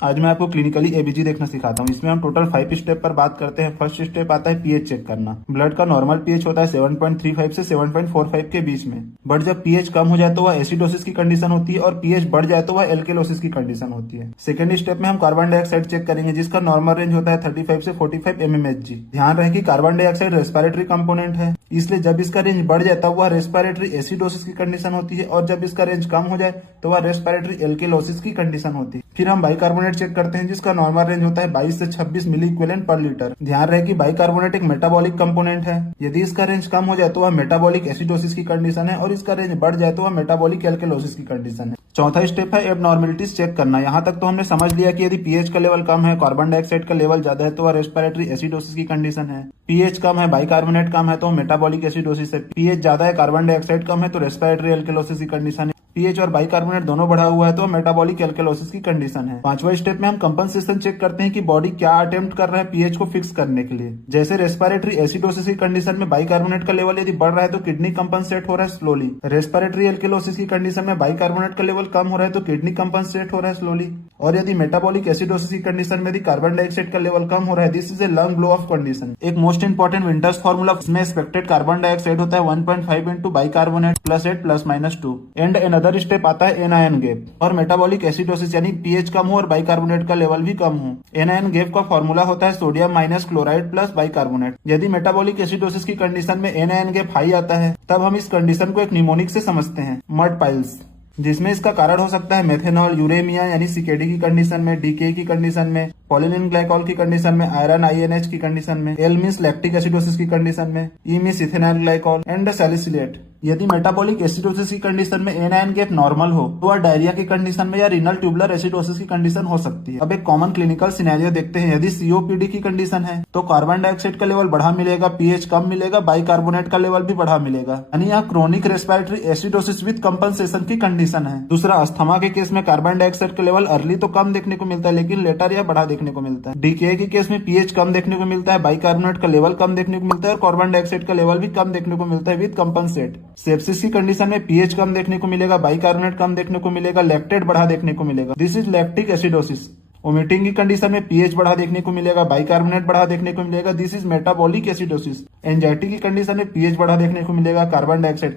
आज मैं आपको क्लिनिकली एबीजी देखना सिखाता हूँ। इसमें हम टोटल 5 स्टेप पर बात करते हैं। फर्स्ट स्टेप आता है पीएच चेक करना। ब्लड का नॉर्मल पीएच होता है 7.35 से 7.45 के बीच में, बट जब पीएच कम हो जाए तो वह एसिडोसिस की कंडीशन होती है और पीएच बढ़ जाए तो वह एल्केलोसिस की कंडीशन होती है। सेकंड स्टेप में हम कार्बन डाइऑक्साइड चेक करेंगे, जिसका नॉर्मल रेंज होता है 35 से 45 mmHg। ध्यान रहे कि कार्बन डाइऑक्साइड रेस्पिरेटरी कंपोनेंट है, इसलिए जब इसका रेंज बढ़ जाए तब वह रेस्पिरेटरी एसिडोसिस की कंडीशन होती है और जब इसका रेंज कम हो जाए तो वह रेस्पिरेटरी एल्केलोसिस की कंडीशन होती है। फिर हम बाइकार्बोनेट चेक करते हैं, जिसका नॉर्मल रेंज होता है 22 से 26 मिली इक्विवेलेंट पर लीटर। ध्यान रहे कि बाइकार्बोनेट एक मेटाबॉलिक कंपोनेंट है। यदि इसका रेंज कम हो जाए तो वह मेटाबॉलिक एसिडोसिस की कंडीशन है और इसका रेंज बढ़ जाए तो वह मेटाबॉलिक एल्केलोसिस की कंडीशन है। चौथा स्टेप है एबनॉर्मेलिटीज चेक करना। यहाँ तक तो हमने समझ लिया कि यदि पीएच का लेवल कम है, कार्बन डाइऑक्साइड का लेवल ज्यादा है तो वह रेस्पिरेटरी एसिडोसिस की कंडीशन है। पीएच कम है, बाइकार्बोनेट कम है तो मेटाबॉलिक एसिडोसिस है। पीएच ज्यादा है, कार्बन डाइऑक्साइड कम है तो रेस्पिरेटरी एल्केलोसिस की कंडीशन है। पीएच और बाइकार्बोनेट दोनों बढ़ा हुआ है तो मेटाबॉलिक एल्केलोसिस की कंडीशन है। पांचवा स्टेप में हम कंपनसेशन चेक करते हैं कि बॉडी क्या अटेम्प्ट कर रहा है पीएच को फिक्स करने के लिए। जैसे रेस्पिरेटरी एसिडोसिस की कंडीशन में बाइकार्बोनेट का लेवल यदि बढ़ रहा है तो किडनी कंपनसेट हो रहा है स्लोली। रेस्पिरेटरी एल्केलोसिस की कंडीशन में बाइकार्बोनेट का लेवल कम हो रहा है तो किडनी कंपनसेट हो रहा है स्लोली। और यदि मेटाबॉलिक एसिडोसिस की कंडीशन में यदि कार्बन डाइऑक्साइड का लेवल कम हो रहा है, this is a lung blow of condition. एक मोस्ट इंपॉर्टेंट विंटर्स फॉर्मूला, इसमें एक्सपेक्टेड कार्बन डाइऑक्साइड होता है 1.5 into bicarbonate plus 8 plus -2 and another step आता है एनायन गैप। और मेटाबॉलिक एसिडोसिस यानी पीएच कम हो और बाइकार्बोनेट का लेवल भी कम हो। एनायन गैप का फॉर्मूला होता है sodium minus chloride plus bicarbonate. यदि मेटाबॉलिक एसिडोसिस की कंडीशन में एनायन गैप हाई आता है तब हम इस कंडीशन को एक निमोनिक से समझते हैं, मड पाइल्स, जिसमें इसका कारण हो सकता है मेथेनॉल, यूरेमिया यानी सीकेडी की कंडीशन में, डीके की कंडीशन में, पॉलिनिन ग्लाइकॉल की कंडीशन में, आयरन आईएनएच की कंडीशन में, एल मींस लैक्टिक एसिडोसिस की कंडीशन में, E means ethanol glycol and salicylate. यदि मेटाबॉलिक एसिडोसिस की कंडीशन में एनायन गैप नॉर्मल हो तो वह डायरिया की कंडीशन में या रीनल ट्यूबुलर एसिडोसिस की कंडीशन हो सकती है। अब एक कॉमन क्लिनिकल सिनेरियो देखते हैं। यदि सीओपीडी की कंडीशन है तो कार्बन डाइऑक्साइड का लेवल बढ़ा मिलेगा, पीएच कम मिलेगा, बाइकार्बोनेट का लेवल भी बढ़ा मिलेगा, यानी यहाँ chronic respiratory acidosis with compensation की कंडीशन है। दूसरा, अस्थमा के केस में कार्बन डाइऑक्साइड का लेवल अर्ली तो कम देखने को मिलता है लेकिन लेटर या बढ़ा देखने को मिलता है। डीके के केस में पीएच कम देखने को मिलता है, बाइकार्बोनेट का लेवल कम देखने को मिलता है और कार्बन डाइऑक्साइड का लेवल भी कम देखने को मिलता है विद कंपनसेट। सेप्सिस की कंडीशन में पीएच कम देखने को मिलेगा, बाइकार्बोनेट कम देखने को मिलेगा, लैक्टेट बढ़ा देखने को मिलेगा, this is lactic acidosis. Vomiting की कंडीशन में पीएच बढ़ा देखने को मिलेगा, बाइकार्बोनेट बढ़ा देखने को मिलेगा, this is metabolic acidosis. Anxiety की कंडीशन में पीएच बढ़ा देखने को मिलेगा, कार्बन डाइऑक्साइड